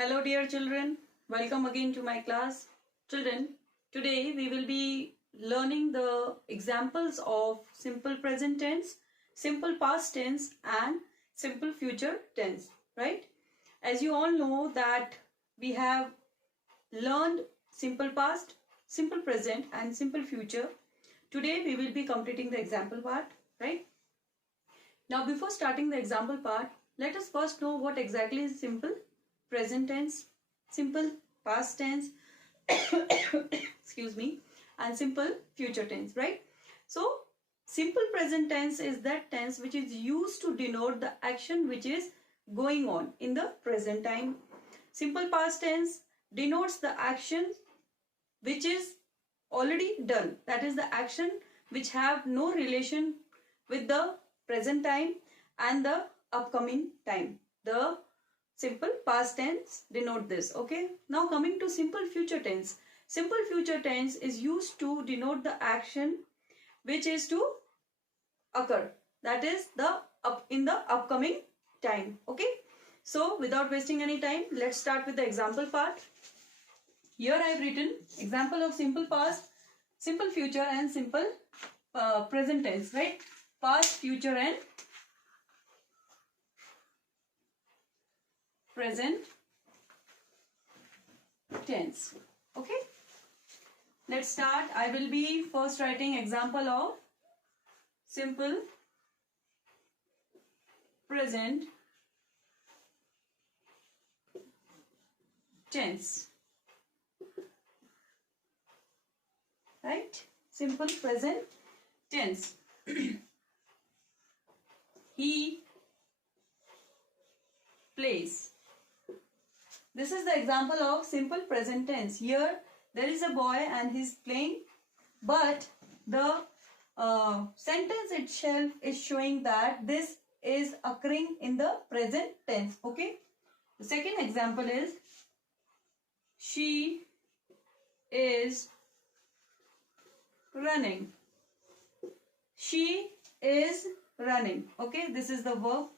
Hello dear children, welcome again to my class. Children, today we will be learning the examples of simple present tense, simple past tense and simple future tense, right? As you all know that we have learned simple past, simple present and simple future. Today we will be completing the example part, right? Now before starting the example part, let us first know what exactly is simple present tense, simple past tense, excuse me, and simple future tense, right? So simple present tense is that tense which is used to denote the action which is going on in the present time. Simple past tense denotes the action which is already done, that is the action which have no relation with the present time and the upcoming time. The simple past tense denote this. Okay, now coming to simple future tense. Simple future tense is used to denote the action which is to occur, that is in the upcoming time. Okay, so without wasting any time, let's start with the example part. Here I have written example of simple past, simple future and simple present tense, right? Past, future and present tense. Okay, let's start. I will be first writing example of simple present tense, right? Simple present tense. He plays. This is the example of simple present tense. Here there is a boy and he's playing, but the sentence itself is showing that this is occurring in the present tense. Okay. The second example is she is running. She is running. Okay, this is the verb,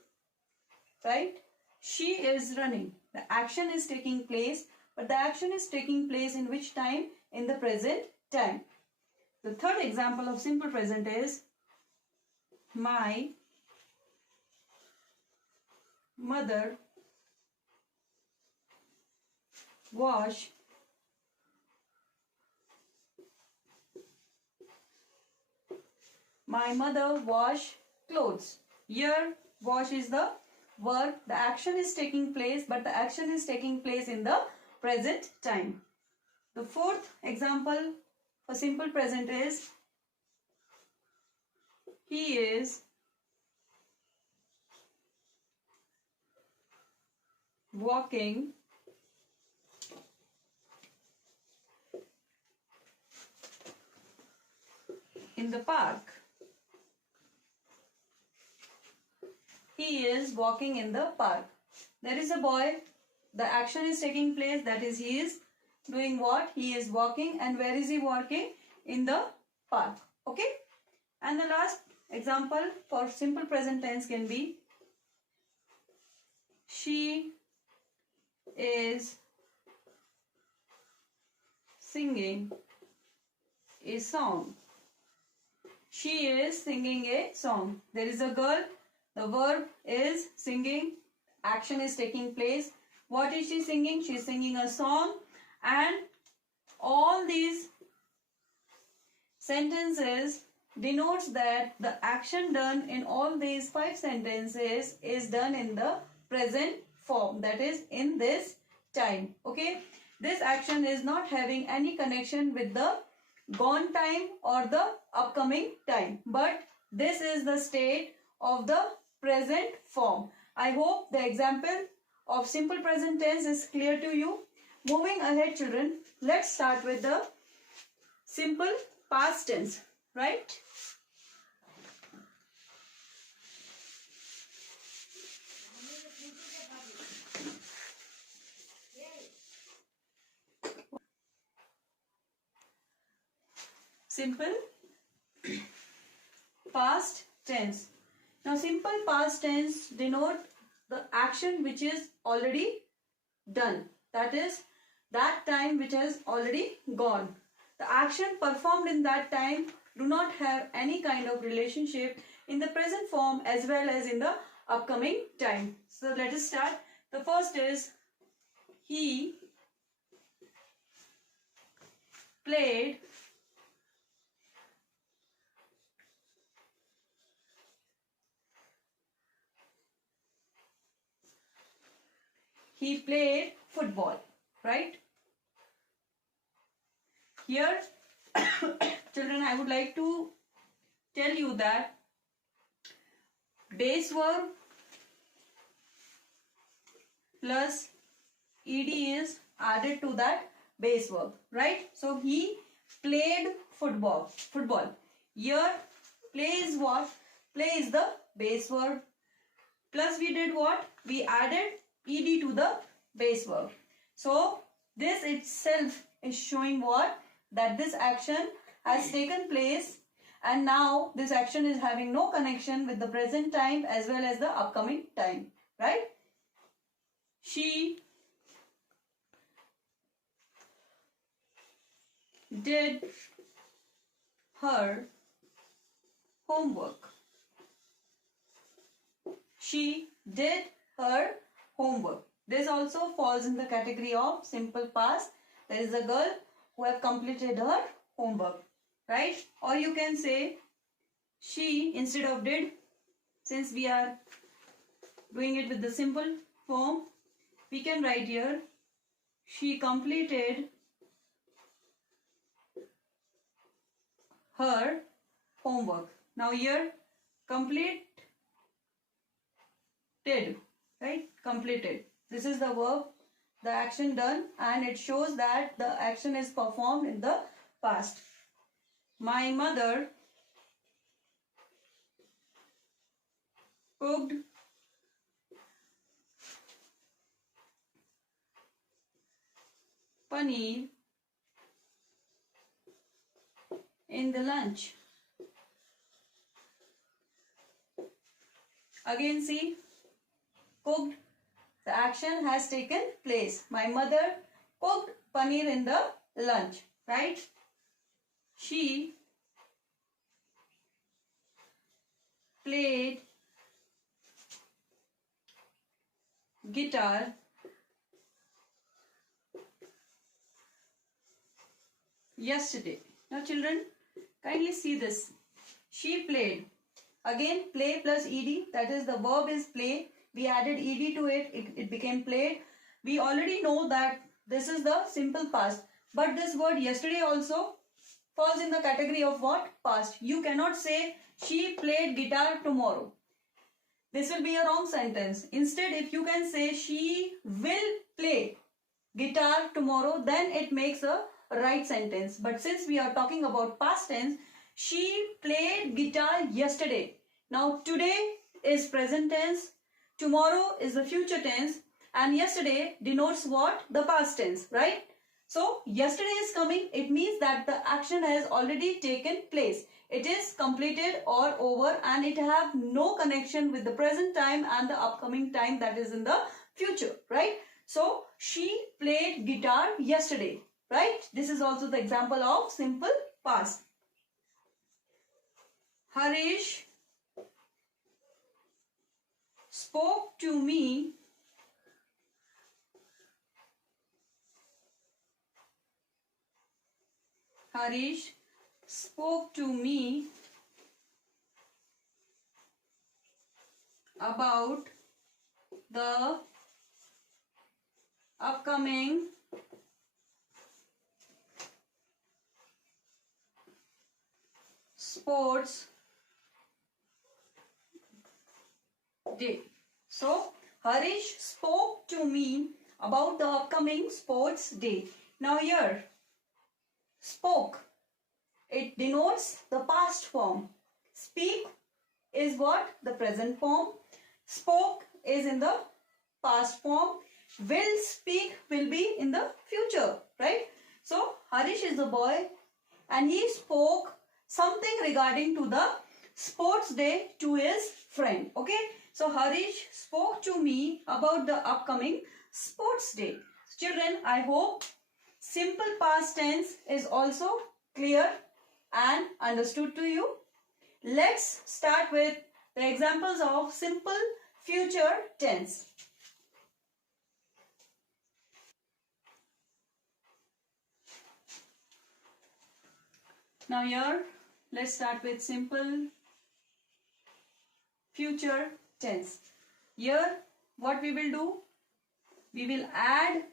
right? She is running. The action is taking place, but the action is taking place in which time? In the present time. The third example of simple present is my mother wash clothes. Here wash is the verb, the action is taking place, but the action is taking place in the present time. The fourth example for simple present is he is walking in the park. He is walking in the park. There is a boy, the action is taking place, that is he is doing what? He is walking. And where is he walking? In the park. Okay. And the last example for simple present tense can be she is singing a song. She is singing a song. There is a girl. The verb is singing. Action is taking place. What is she singing? She is singing a song. And all these sentences denotes that the action done in all these 5 sentences is done in the present form. That is in this time. Okay. This action is not having any connection with the gone time or the upcoming time, but this is the state of the present form. I hope the example of simple present tense is clear to you. Moving ahead, children, let's start with the simple past tense, right? Simple past tense. Now simple past tense denote the action which is already done. That is that time which has already gone. The action performed in that time do not have any kind of relationship in the present form as well as in the upcoming time. So let us start. The first is he played football, right? Here, children, I would like to tell you that base verb plus ed is added to that base verb, right? So he played football. Here, play is what? Play is the base verb. Plus we did what? We added ed to the base verb. So this itself is showing what? That this action has taken place, and now this action is having no connection with the present time as well as the upcoming time, right? She did her homework. She did her homework. This also falls in the category of simple past. There is a girl who have completed her homework, right? Or you can say she instead of did, since we are doing it with the simple form, we can write here she completed her homework. Now here completed, right? Completed. This is the verb, the action done, and it shows that the action is performed in the past. My mother cooked paneer in the lunch. Again see, cooked, the action has taken place. My mother cooked paneer in the lunch, right? She played guitar yesterday. Now children, kindly see this. She played. Again, play plus ed, that is the verb is play. We added ed to it, it became played. We already know that this is the simple past. But this word yesterday also falls in the category of what? Past. You cannot say she played guitar tomorrow. This will be a wrong sentence. Instead, if you can say she will play guitar tomorrow, then it makes a right sentence. But since we are talking about past tense, she played guitar yesterday. Now today is present tense, tomorrow is the future tense, and yesterday denotes what? The past tense, right? So yesterday is coming, it means that the action has already taken place. It is completed or over, and it have no connection with the present time and the upcoming time, that is in the future, right? So she played guitar yesterday, right? This is also the example of simple past. Harish spoke to me about the upcoming sports day. So Harish spoke to me about the upcoming sports day. Now here, spoke, it denotes the past form. Speak is what? The present form. Spoke is in the past form. Will speak will be in the future, right? So Harish is a boy and he spoke something regarding to the sports day to his friend. Okay, so Harish spoke to me about the upcoming sports day. Children, I hope simple past tense is also clear and understood to you. Let's start with the examples of simple future tense. Now here, let's start with simple future tense. Here, what we will do? We will add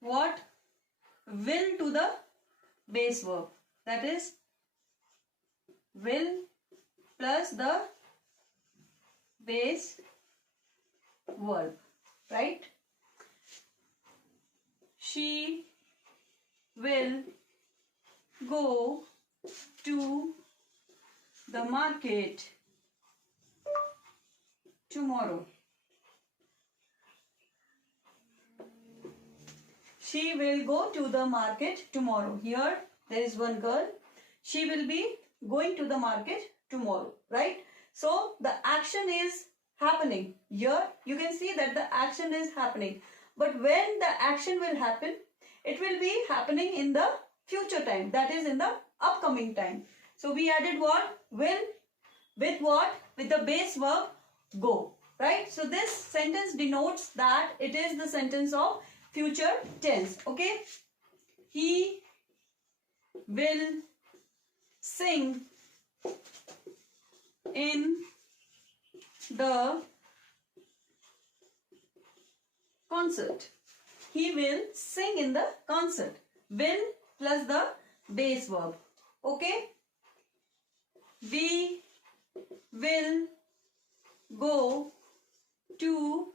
what? Will to the base verb. That is, will plus the base verb. Right? She will go to the market tomorrow. She will go to the market tomorrow. Here there is one girl. She will be going to the market tomorrow. Right? So the action is happening. Here you can see that the action is happening. But when the action will happen, it will be happening in the future time. That is in the upcoming time. So we added what? Will with what? With the base verb go. Right? So this sentence denotes that it is the sentence of future tense. Okay? He will sing in the concert. He will sing in the concert. Will plus the base verb. Okay? We will go to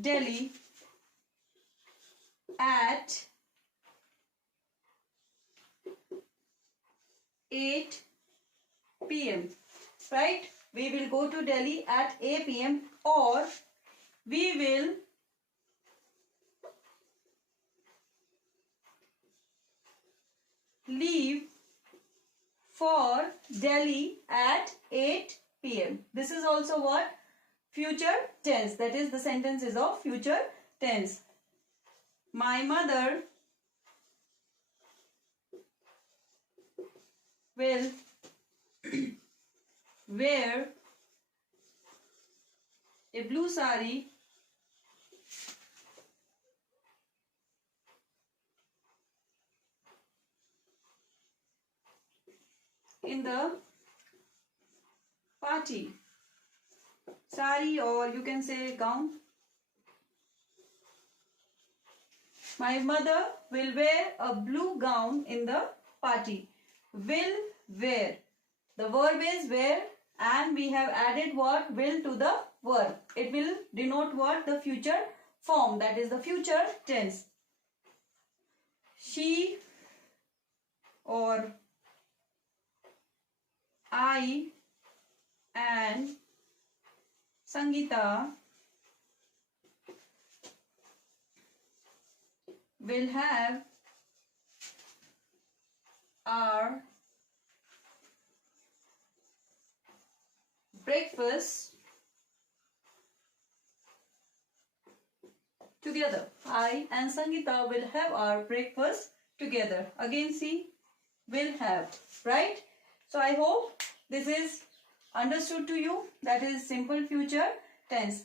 Delhi at 8 p.m. Right? We will go to Delhi at 8 p.m. or we will leave for Delhi at 8 p.m. This is also what? Future tense. That is, the sentence is of future tense. My mother will wear a blue sari in the party. Sari, or you can say gown. My mother will wear a blue gown in the party. Will wear. The verb is wear and we have added what? Will to the verb. It will denote what? The future form. That is the future tense. She or I and Sangeeta will have our breakfast together. I and Sangeeta will have our breakfast together. Again, see, will have, right? So I hope this is understood to you. That is simple future tense.